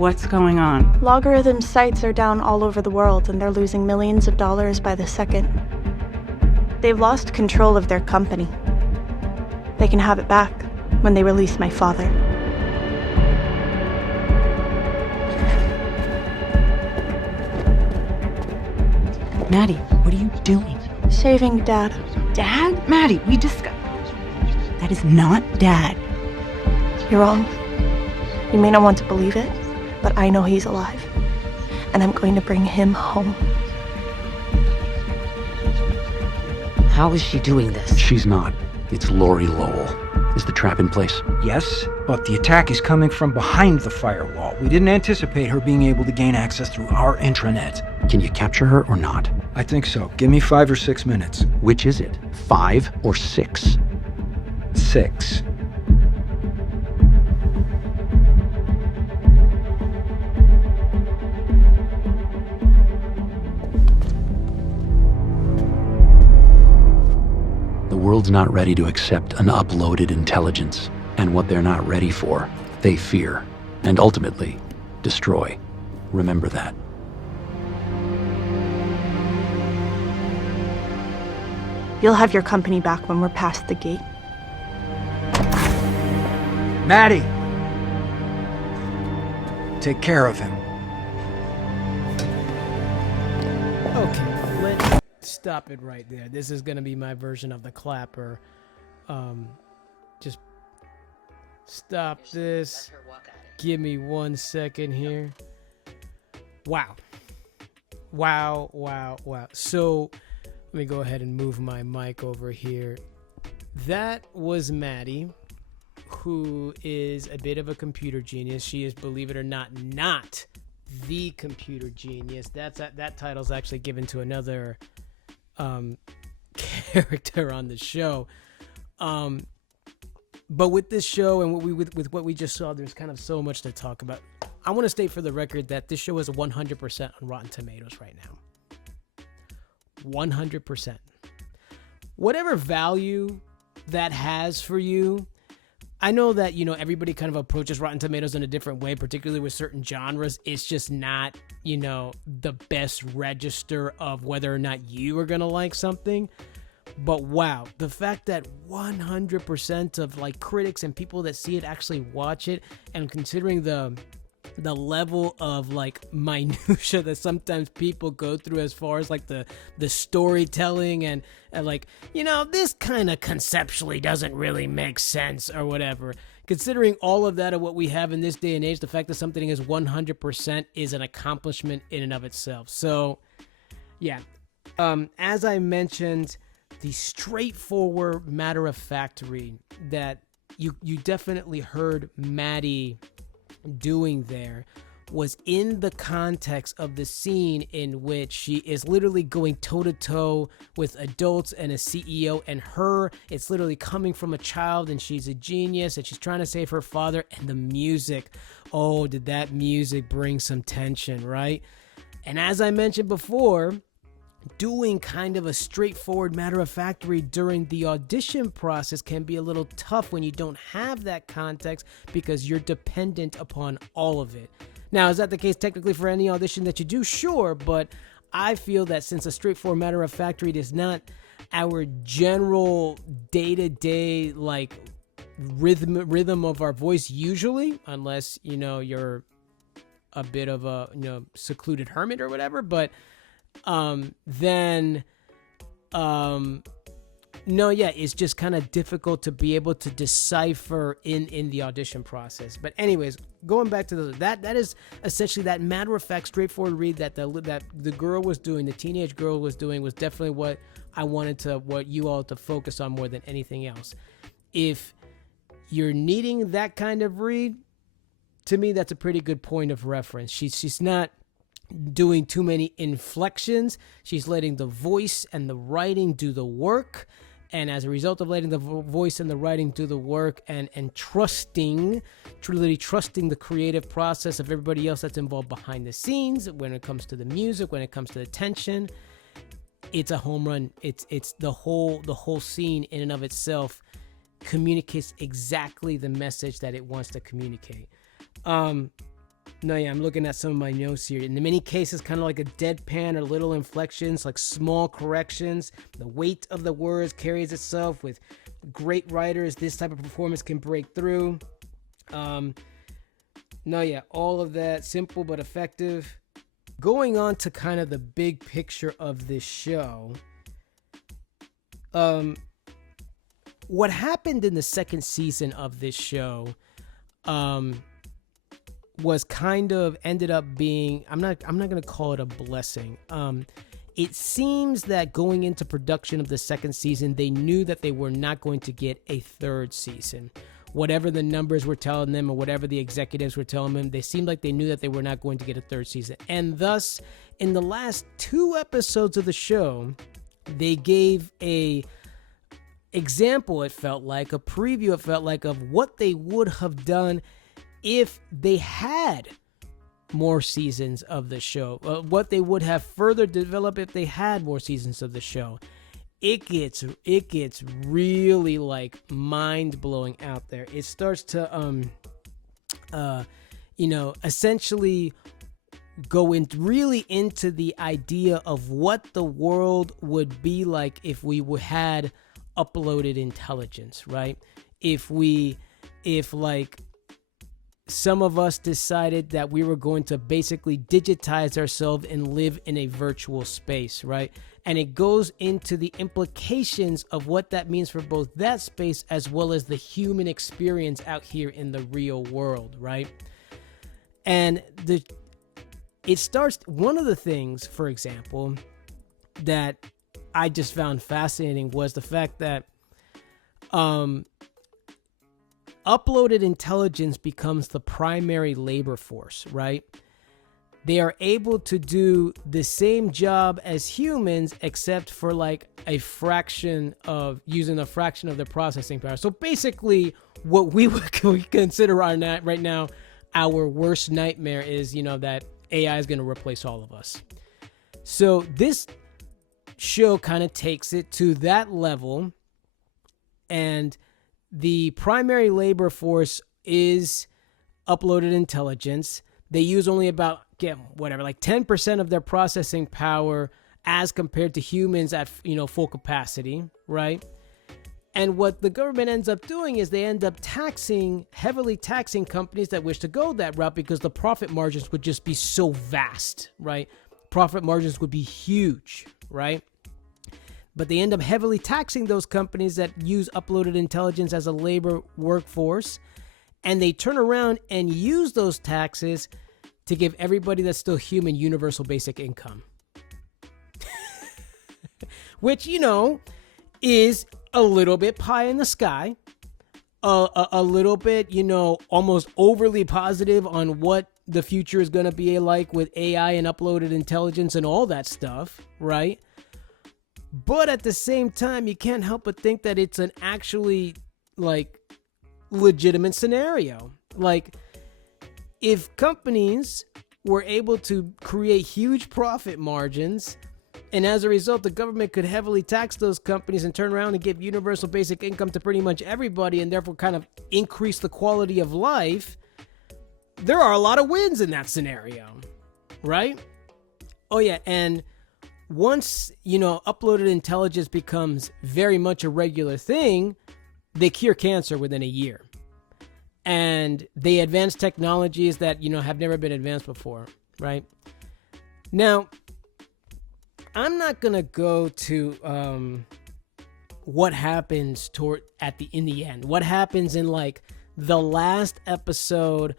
What's going on? Logarithm sites are down all over the world, and they're losing millions of dollars by the second. They've lost control of their company. They can have it back when they release my father. Maddie, what are you doing? Saving Dad. Dad? Maddie, we discussed... That is not Dad. You're wrong. You may not want to believe it, but I know he's alive. And I'm going to bring him home. How is she doing this? She's not. It's Lori Lowell. Is the trap in place? Yes, but the attack is coming from behind the firewall. We didn't anticipate her being able to gain access through our intranet. Can you capture her or not? I think so. Give me 5 or 6 minutes. Which is it? 5 or 6? 6. The world's not ready to accept an uploaded intelligence, and what they're not ready for, they fear, and ultimately, destroy. Remember that. You'll have your company back when we're past the gate. Maddie! Take care of him. Okay, let's stop it right there. This is gonna be my version of the clapper. Just stop this. Give me 1 second here. Wow. So let me go ahead and move my mic over here. That was Maddie, who is a bit of a computer genius. She is, believe it or not the computer genius. That title's actually given to another character on the show. But with this show and with what we just saw, there's kind of so much to talk about. I want to state for the record that this show is 100% on Rotten Tomatoes right now. 100%. Whatever value that has for you, I know that, everybody kind of approaches Rotten Tomatoes in a different way, particularly with certain genres. It's just not, the best register of whether or not you are going to like something. But wow, the fact that 100% of critics and people that see it actually watch it, and considering the level of minutia that sometimes people go through as far as the storytelling and this kind of conceptually doesn't really make sense or whatever. Considering all of that of what we have in this day and age, the fact that something is 100% is an accomplishment in and of itself. So yeah, as I mentioned, the straightforward matter of fact read that you definitely heard Maddie doing there was in the context of the scene in which she is literally going toe-to-toe with adults and a CEO, and it's literally coming from a child, and she's a genius and she's trying to save her father. And the music, oh, did that music bring some tension, right? And as I mentioned before, doing kind of a straightforward matter of fact read during the audition process can be a little tough when you don't have that context, because you're dependent upon all of it. Now, is that the case technically for any audition that you do? Sure, but I feel that since a straightforward matter of fact read is not our general day-to-day rhythm of our voice usually, unless you're a bit of a secluded hermit or whatever, but it's just kind of difficult to be able to decipher in the audition process. But anyways, going back to that is essentially that matter of fact, straightforward read that the girl was doing, the teenage girl was doing, was definitely what you all to focus on more than anything else. If you're needing that kind of read, to me, that's a pretty good point of reference. She's not doing too many inflections. She's letting the voice and the writing do the work. And as a result of letting the voice and the writing do the work and truly trusting the creative process of everybody else that's involved behind the scenes, when it comes to the music, when it comes to the tension, it's a home run. It's the whole scene in and of itself communicates exactly the message that it wants to communicate. No, yeah, I'm looking at some of my notes here. In many cases, kind of like a deadpan or little inflections, like small corrections. The weight of the words carries itself. With great writers, this type of performance can break through. No, yeah, all of that, simple but effective. Going on to kind of the big picture of this show. What happened in the second season of this show was kind of ended up being, I'm not going to call it a blessing. It seems that going into production of the second season, they knew that they were not going to get a third season. Whatever the numbers were telling them or whatever the executives were telling them, they seemed like they knew that they were not going to get a third season. And thus, in the last 2 episodes of the show, they gave a example, it felt like, a preview, it felt like, of what they would have done if they had more seasons of the show, what they would have further developed if they had more seasons of the show. It gets really like mind-blowing out there. It starts to essentially go in really into the idea of what the world would be like if we had uploaded intelligence, right? If like some of us decided that we were going to basically digitize ourselves and live in a virtual space, right? And it goes into the implications of what that means for both that space as well as the human experience out here in the real world, right? And it starts, one of the things, for example, that I just found fascinating was the fact that uploaded intelligence becomes the primary labor force, right? They are able to do the same job as humans, except for like using a fraction of their processing power. So basically, what we would consider right now our worst nightmare is, that AI is going to replace all of us. So this show kind of takes it to that level, and the primary labor force is uploaded intelligence. They use only about, like 10% of their processing power as compared to humans at, full capacity, right? And what the government ends up doing is they end up heavily taxing companies that wish to go that route because the profit margins would just be so vast, right? Profit margins would be huge, right? But they end up heavily taxing those companies that use uploaded intelligence as a labor workforce. And they turn around and use those taxes to give everybody that's still human universal basic income. Which, is a little bit pie in the sky. A little bit, almost overly positive on what the future is going to be like with AI and uploaded intelligence and all that stuff, right? But at the same time, you can't help but think that it's an actually, legitimate scenario. Like, if companies were able to create huge profit margins, and as a result, the government could heavily tax those companies and turn around and give universal basic income to pretty much everybody, and therefore kind of increase the quality of life, there are a lot of wins in that scenario, right? Oh, yeah, and once, uploaded intelligence becomes very much a regular thing, they cure cancer within a year. And they advance technologies that, have never been advanced before, right? Now, I'm not going to go to what happens in the end. What happens in, the last episode,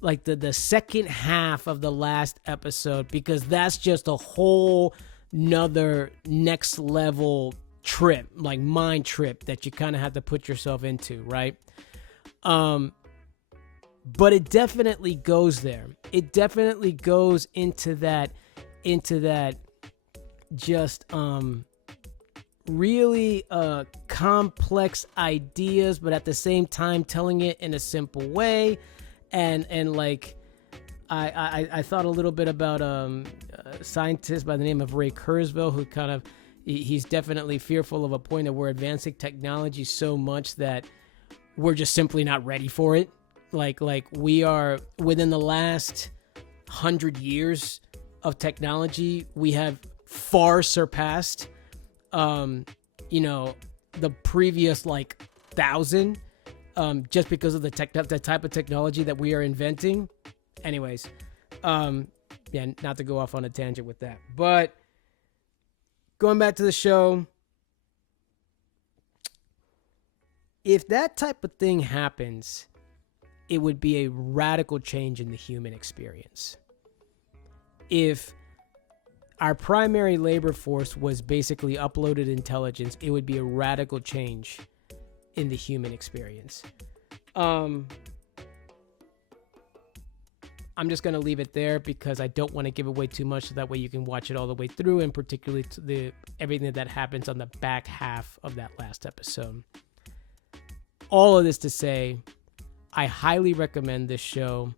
the second half of the last episode, because that's just a whole another next level trip, mind trip that you kind of have to put yourself into, right? But it definitely goes there. It definitely goes into that just really complex ideas, but at the same time telling it in a simple way. And I thought a little bit about a scientist by the name of Ray Kurzweil, who he's definitely fearful of a point that we're advancing technology so much that we're just simply not ready for it, Like we are within the last 100 years of technology, we have far surpassed, the previous like 1,000, just because of the type of technology that we are inventing. Anyways, yeah, not to go off on a tangent with that, but going back to the show, if that type of thing happens, it would be a radical change in the human experience. If our primary labor force was basically uploaded intelligence, it would be a radical change in the human experience. I'm just going to leave it there because I don't want to give away too much, so that way you can watch it all the way through, and particularly to everything that happens on the back half of that last episode. All of this to say, I highly recommend this show.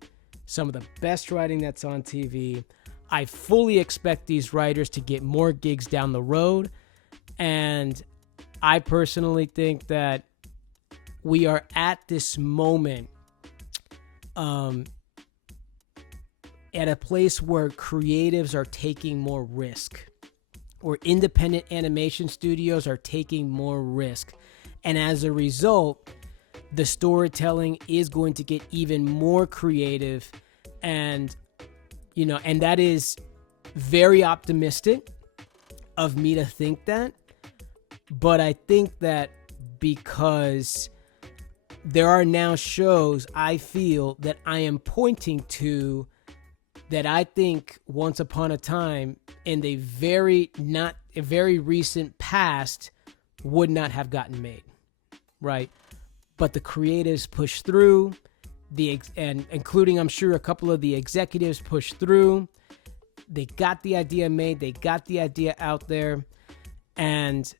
Some of the best writing that's on TV. I fully expect these writers to get more gigs down the road. And I personally think that we are at this moment at a place where creatives are taking more risk, or independent animation studios are taking more risk. And as a result, the storytelling is going to get even more creative, and and that is very optimistic of me to think that. But I think that because there are now shows I feel that I am pointing to that I think once upon a time in the very recent past would not have gotten made, right? But the creatives push through, and including, I'm sure, a couple of the executives push through. They got the idea made. They got the idea out there. And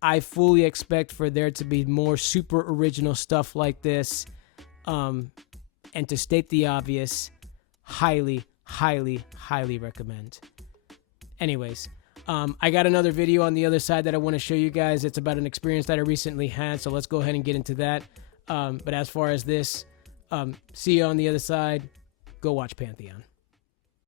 I fully expect for there to be more super original stuff like this. And to state the obvious, highly, highly, highly recommend. Anyways, I got another video on the other side that I want to show you guys. It's about an experience that I recently had, so let's go ahead and get into that. But as far as this, see you on the other side. Go watch Pantheon.